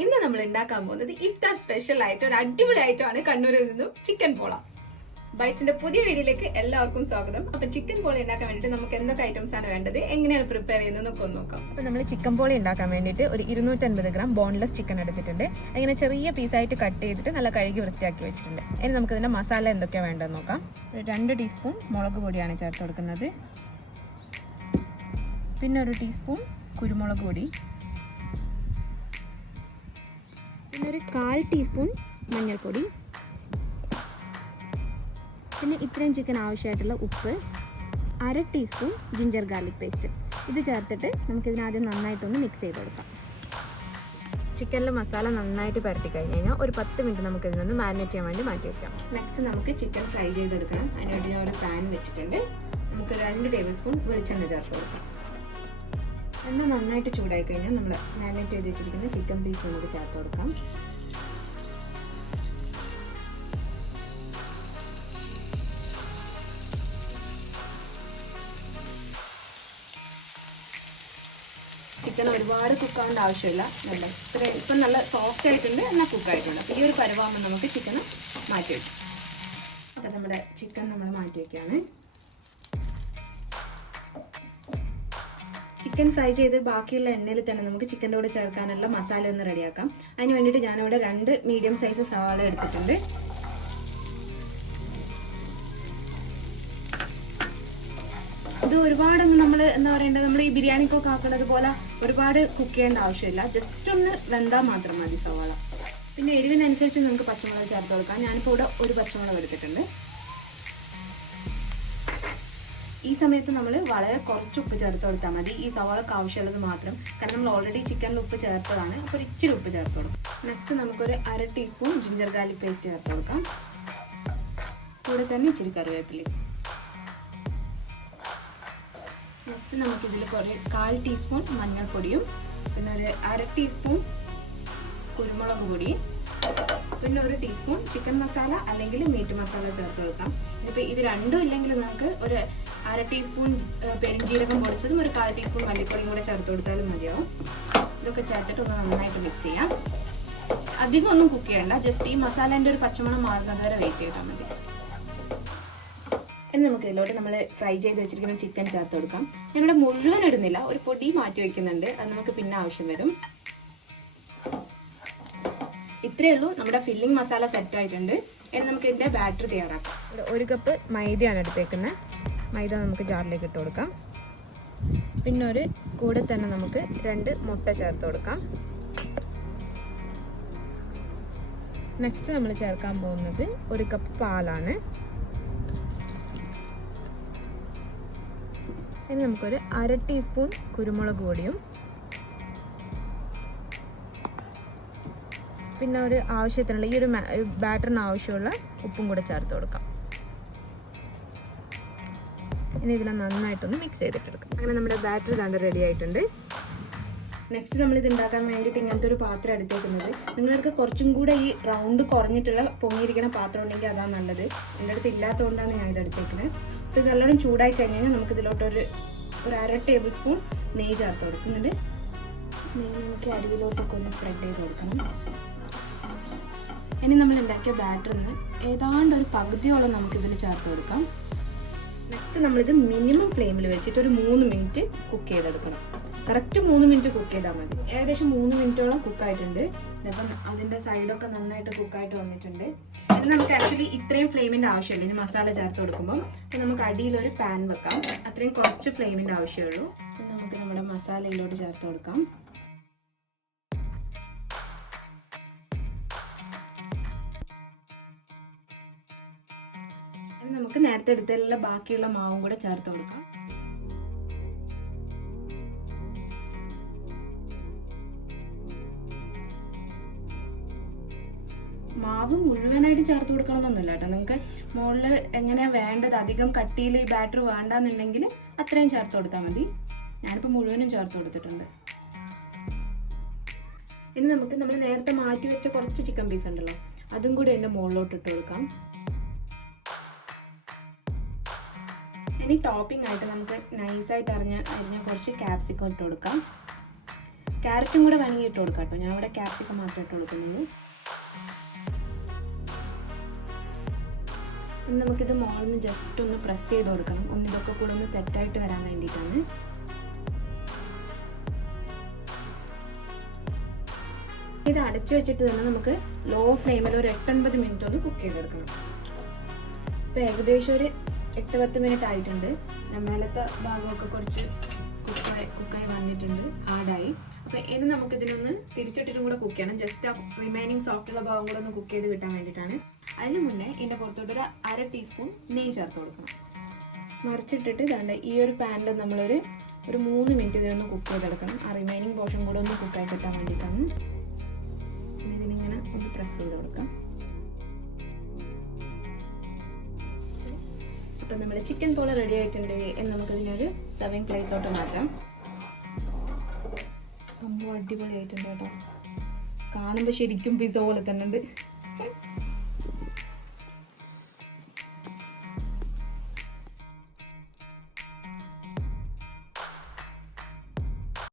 ഇന്ന് നമ്മൾ ഉണ്ടാക്കാൻ പോകുന്നത് ഇഫ്താർ സ്പെഷ്യൽ ആയിട്ട് ഒരു അടിപൊളി ഐറ്റമാണ് കണ്ണൂരിൽ നിന്നും ചിക്കൻ പോള. ബൈറ്റ്സിന്റെ പുതിയ വീഡിയോയിലേക്ക് എല്ലാവർക്കും സ്വാഗതം. അപ്പൊ ചിക്കൻ പോള ഉണ്ടാക്കാൻ വേണ്ടിയിട്ട് നമുക്ക് എന്തൊക്കെ ഐറ്റംസ് ആണ് വേണ്ടത്, എങ്ങനെയാണ് പ്രിപ്പയർ ചെയ്യുന്നത് എന്നൊക്കെ ഒന്ന് നോക്കാം. അപ്പോൾ നമ്മൾ ചിക്കൻ പോളി ഉണ്ടാക്കാൻ വേണ്ടിയിട്ട് ഒരു 250 ഗ്രാം ബോൺലെസ് ചിക്കൻ എടുത്തിട്ടുണ്ട്. അങ്ങനെ ചെറിയ പീസായിട്ട് കട്ട് ചെയ്തിട്ട് നല്ല കഴുകി വൃത്തിയാക്കി വെച്ചിട്ടുണ്ട്. ഇനി നമുക്കിതിൻ്റെ മസാല എന്തൊക്കെയാണ് വേണ്ടതെന്ന് നോക്കാം. ഒരു 2 ടീസ്പൂൺ മുളക് പൊടിയാണ് ചേർത്ത് കൊടുക്കുന്നത്. പിന്നെ ഒരു ടീസ്പൂൺ കുരുമുളക് പൊടി, പിന്നെ ഒരു 1/4 ടീസ്പൂൺ മഞ്ഞൾപ്പൊടി, പിന്നെ ഇത്രയും ചിക്കൻ ആവശ്യമായിട്ടുള്ള ഉപ്പ്, 1/2 ടീസ്പൂൺ ജിഞ്ചർ ഗാർലിക് പേസ്റ്റ്. ഇത് ചേർത്തിട്ട് നമുക്കിതിനാദ്യം നന്നായിട്ടൊന്ന് മിക്സ് ചെയ്ത് കൊടുക്കാം. ചിക്കനിൽ മസാല നന്നായിട്ട് പരട്ടി കഴിഞ്ഞ് കഴിഞ്ഞാൽ ഒരു 10 മിനിറ്റ് നമുക്കിതിൽ നിന്ന് മാരിനേറ്റ് ചെയ്യാൻ വേണ്ടി മാറ്റി വയ്ക്കാം. നെക്സ്റ്റ് നമുക്ക് ചിക്കൻ ഫ്രൈ ചെയ്തെടുക്കണം. അതിനുവേണ്ടി ഞാൻ ഒരു പാൻ വെച്ചിട്ടുണ്ട്. നമുക്ക് 2 ടേബിൾ സ്പൂൺ വെളിച്ചെണ്ണ ചേർത്ത് കൊടുക്കാം. എണ്ണ നന്നായിട്ട് ചൂടായി കഴിഞ്ഞാൽ നമ്മൾ മാരിനേറ്റ് ചെയ്ത് വെച്ചിരിക്കുന്ന ചിക്കൻ പീസ് നമുക്ക് ചേർത്ത് കൊടുക്കാം. ചിക്കൻ ഒരുപാട് കുക്കാവേണ്ട ആവശ്യമില്ല. ഇപ്പം നല്ല സോഫ്റ്റ് ആയിട്ടുണ്ട്, എന്നാൽ കുക്കായിട്ടുണ്ട്. അപ്പോൾ ഈ ഒരു പരുവാകുമ്പോൾ നമുക്ക് ചിക്കൻ മാറ്റി വയ്ക്കാം. അപ്പോൾ നമ്മുടെ ചിക്കൻ നമ്മൾ മാറ്റി വയ്ക്കുകയാണ്. ചിക്കൻ ഫ്രൈ ചെയ്ത് ബാക്കിയുള്ള എണ്ണയിൽ തന്നെ നമുക്ക് ചിക്കൻ്റെ കൂടെ ചേർക്കാനുള്ള മസാല ഒന്ന് റെഡിയാക്കാം. അതിന് വേണ്ടിയിട്ട് ഞാനിവിടെ 2 മീഡിയം സൈസ് സവാള എടുത്തിട്ടുണ്ട്. ഇത് ഒരുപാടൊന്നും നമ്മൾ എന്താ പറയേണ്ടത്, നമ്മൾ ഈ ബിരിയാണിക്കൊക്കെ ആക്കുന്നത് പോലെ ഒരുപാട് കുക്ക് ചെയ്യേണ്ട ആവശ്യമില്ല. ജസ്റ്റ് ഒന്ന് വെന്താൽ മാത്രം മതി സവാള. പിന്നെ എരിവിനനുസരിച്ച് നമുക്ക് പച്ചമുളക് ചേർത്ത് കൊടുക്കാം. ഞാനിപ്പോൾ ഇവിടെ ഒരു പച്ചമുളക് എടുത്തിട്ടുണ്ട്. ഈ സമയത്ത് നമ്മൾ വളരെ കുറച്ച് ഉപ്പ് ചേർത്ത് കൊടുത്താൽ മതി. ഈ സവാളക്ക് ആവശ്യമുള്ളത് മാത്രം, കാരണം നമ്മൾ ഓൾറെഡി ചിക്കനിൽ ഉപ്പ് ചേർത്തതാണ്. അപ്പോൾ ഒരു ഇച്ചിരി ഉപ്പ് ചേർത്ത് കൊടുക്കും. നെക്സ്റ്റ് നമുക്കൊരു 1/2 ടീസ്പൂൺ ജിഞ്ചർ ഗാർലിക് പേസ്റ്റ് ചേർത്ത് കൊടുക്കാം. കൂടെ തന്നെ ഇച്ചിരി കറിവേപ്പില. നെക്സ്റ്റ് നമുക്കിതിൽ 1/4 ടീസ്പൂൺ മഞ്ഞൾപ്പൊടിയും, പിന്നെ ഒരു 1/2 ടീസ്പൂൺ കുരുമുളക് പൊടിയും, പിന്നെ ഒരു ടീസ്പൂൺ ചിക്കൻ മസാല അല്ലെങ്കിൽ മീറ്റ് മസാല ചേർത്ത് കൊടുക്കാം. ഇതിപ്പോൾ ഇത് രണ്ടും ഇല്ലെങ്കിൽ നമുക്ക് ഒരു 1/2 ടീസ്പൂൺ പെരിഞ്ജീരകം പൊടിച്ചതും ഒരു 1/4 ടീസ്പൂൺ മല്ലിപ്പൊടിയും കൂടെ ചേർത്ത് കൊടുത്താലും മതിയാവും. ഇതൊക്കെ ചേർത്തിട്ട് ഒന്ന് നന്നായിട്ട് മിക്സ് ചെയ്യാം. അധികം ഒന്നും കുക്ക് ചെയ്യണ്ട, ജസ്റ്റ് ഈ മസാലേൻ്റെ ഒരു പച്ചമണം മാറുന്നത് വരെ വെയിറ്റ് ചെയ്താൽ മതി. ഇനി നമുക്ക് ഇതിലോട്ട് നമ്മൾ ഫ്രൈ ചെയ്ത് വെച്ചിരിക്കുന്ന ചിക്കൻ ചേർത്ത് കൊടുക്കാം. ഞാനിവിടെ മുഴുവൻ ഇടുന്നില്ല, ഒരു പൊടി മാറ്റി വയ്ക്കുന്നുണ്ട്. അത് നമുക്ക് പിന്നെ ആവശ്യം വരും. ഇത്രയേ ഉള്ളൂ, നമ്മുടെ ഫില്ലിംഗ് മസാല സെറ്റ് ആയിട്ടുണ്ട്. ഇനി നമുക്ക് ഇതിൻ്റെ ബാറ്റർ തയ്യാറാക്കാം. ഇവിടെ 1 കപ്പ് മൈദയാണ് എടുത്തേക്കുന്നത്. മൈദ നമുക്ക് ജാറിലേക്ക് ഇട്ട് കൊടുക്കാം. പിന്നെ ഒരു കൂടെ തന്നെ നമുക്ക് 2 മുട്ട ചേർത്ത് കൊടുക്കാം. നെക്സ്റ്റ് നമ്മൾ ചേർക്കാൻ പോകുന്നത് 1 കപ്പ് പാലാണ്. ഇനി നമുക്കൊരു 1/2 ടീസ്പൂൺ കുരുമുളക് പൊടിയും, പിന്നെ ഒരു ആവശ്യത്തിനുള്ള ഈ ഒരു ബാറ്ററിന് ആവശ്യമുള്ള ഉപ്പും കൂടെ ചേർത്ത് കൊടുക്കാം. ഇനി ഇതിനെ നന്നായിട്ടൊന്ന് മിക്സ് ചെയ്തിട്ടെടുക്കാം. അങ്ങനെ നമ്മുടെ ബാറ്റർ കണ്ട് റെഡി ആയിട്ടുണ്ട്. നെക്സ്റ്റ് നമ്മളിത് ഉണ്ടാക്കാൻ വേണ്ടിയിട്ട് ഇങ്ങനത്തെ ഒരു പാത്രം എടുത്തേക്കുന്നത്. നിങ്ങൾക്ക് കുറച്ചും കൂടെ ഈ റൗണ്ട് കുറഞ്ഞിട്ടുള്ള പൊങ്ങിയിരിക്കുന്ന പാത്രം ഉണ്ടെങ്കിൽ അതാണ് നല്ലത്. എൻ്റെ അടുത്ത് ഇല്ലാത്തതുകൊണ്ടാണ് ഞാൻ ഇത് എടുത്തേക്കുന്നത്. അപ്പോൾ ഇത് നല്ലോണം ചൂടായി കഴിഞ്ഞാൽ നമുക്ക് ഇതിലോട്ട് ഒരു 1/2 ടേബിൾ സ്പൂൺ നെയ്യ് ചേർത്ത് കൊടുക്കുന്നുണ്ട്. നെയ്യ് നമുക്ക് അരിവിലോട്ടൊക്കെ ഒന്ന് സ്പ്രെഡ് ചെയ്ത് കൊടുക്കണം. ഇനി നമ്മൾ ഉണ്ടാക്കിയ ബാറ്ററിന് ഏതാണ്ട് ഒരു പകുതിയോളം നമുക്കിതിൽ ചേർത്ത് കൊടുക്കാം. നെക്സ്റ്റ് നമ്മളിത് മിനിമം ഫ്ലെയിമിൽ വെച്ചിട്ട് ഒരു 3 മിനിറ്റ് കുക്ക് ചെയ്തെടുക്കണം. കറക്റ്റ് 3 മിനിറ്റ് കുക്ക് ചെയ്താൽ മതി. ഏകദേശം 3 മിനിറ്റോളം കുക്കായിട്ടുണ്ട്. ഇപ്പം അതിൻ്റെ സൈഡൊക്കെ നന്നായിട്ട് കുക്കായിട്ട് വന്നിട്ടുണ്ട്. ഇത് നമുക്ക് ആക്ച്വലി ഇത്രയും ഫ്ലെയിമിൻ്റെ ആവശ്യമില്ല. ഇനി മസാല ചേർത്ത് കൊടുക്കുമ്പം നമുക്ക് അടിയിലൊരു പാൻ വെക്കാം. അത്രയും കുറച്ച് ഫ്ലെയിമിൻ്റെ ആവശ്യമുള്ളൂ. നമുക്ക് നമ്മുടെ മസാലയിലോട്ട് ചേർത്ത് കൊടുക്കാം. നമുക്ക് നേരത്തെ എടുത്തുള്ള ബാക്കിയുള്ള മാവും കൂടെ ചേർത്ത് കൊടുക്കാം. മാവ് മുഴുവനായിട്ട് ചേർത്ത് കൊടുക്കണമെന്നൊന്നുമില്ല കേട്ടോ. നിങ്ങൾക്ക് മുകളിൽ എങ്ങനെയാണ് വേണ്ടത്, അധികം കട്ടിയിൽ ഈ ബാറ്റർ വേണ്ടാന്നുണ്ടെങ്കിൽ അത്രയും ചേർത്ത് കൊടുത്താൽ മതി. ഞാനിപ്പോൾ മുഴുവനും ചേർത്ത് കൊടുത്തിട്ടുണ്ട്. ഇനി നമുക്ക് നമ്മൾ നേരത്തെ മാറ്റി വെച്ച കുറച്ച് ചിക്കൻ പീസ് ഉണ്ടല്ലോ, അതും കൂടി എൻ്റെ മുകളിലോട്ട് ഇട്ട് കൊടുക്കാം. ഇനി ടോപ്പിംഗ് ആയിട്ട് നമുക്ക് നൈസായിട്ട് അരിഞ്ഞ കുറച്ച് ക്യാപ്സിക്കം ഇട്ട് കൊടുക്കാം. ക്യാരറ്റും കൂടെ വേണമെങ്കിൽ ഇട്ട് കൊടുക്കാം കേട്ടോ. ഞാൻ ഇവിടെ ക്യാപ്സിക്കം മാത്രമേ ഇട്ട് കൊടുക്കുന്നുള്ളൂ. ഇനി നമുക്കിത് മുകളിൽ നിന്ന് ജസ്റ്റ് ഒന്ന് പ്രസ് ചെയ്ത് കൊടുക്കണം. ഒന്ന് ഇതൊക്കെ കൂടെ ഒന്ന് സെറ്റായിട്ട് വരാൻ വേണ്ടിയിട്ടാണ്. ഇത് അടച്ചു വെച്ചിട്ട് തന്നെ നമുക്ക് ലോ ഫ്ലെയിമിൽ ഒരു 8-9 മിനിറ്റ് ഒന്ന് കുക്ക് ചെയ്തെടുക്കണം. ഇപ്പോൾ ഏകദേശം ഒരു 8-10 മിനിറ്റ് ആയിട്ടുണ്ട്. മേലത്തെ ഭാഗമൊക്കെ കുറച്ച് കുക്കായി വന്നിട്ടുണ്ട്, ഹാർഡായി. അപ്പോൾ ഇനി നമുക്കിതിനൊന്ന് തിരിച്ചിട്ടിട്ടും കൂടെ കുക്ക് ചെയ്യണം. ജസ്റ്റ് ആ റിമൈനിങ് സോഫ്റ്റുള്ള ഭാഗം കൂടെ ഒന്ന് കുക്ക് ചെയ്ത് കിട്ടാൻ വേണ്ടിയിട്ടാണ്. അതിന് മുന്നേ ഇതിൻ്റെ പുറത്തോട്ടൊരു 1/2 ടീസ്പൂൺ നെയ്യ് ചേർത്ത് കൊടുക്കണം. മറിച്ചിട്ടിട്ട് ഇതാണ്ട് ഈ ഒരു പാനിൽ നമ്മളൊരു 3 മിനിറ്റ് ഇതൊന്ന് കുക്ക് ചെയ്തെടുക്കണം. ആ റിമൈനിങ് പോർഷൻ കൂടെ ഒന്ന് കുക്കായി കിട്ടാൻ വേണ്ടിയിട്ടാണ്. ഇതിനിങ്ങനെ ഒന്ന് പ്രസ് ചെയ്ത് കൊടുക്കാം. അപ്പം നമ്മുടെ ചിക്കൻ പോലെ റെഡി ആയിട്ടുണ്ട്. എന്ന് നമുക്കിതിനൊരു സർവിങ് പ്ലേറ്റിലോട്ട് മാറ്റാം. സംഭവം അടിപൊളിയായിട്ടുണ്ട് കേട്ടോ. കാണുമ്പോൾ ശരിക്കും പിസ്സ പോലെ തന്നെ ഉണ്ട്.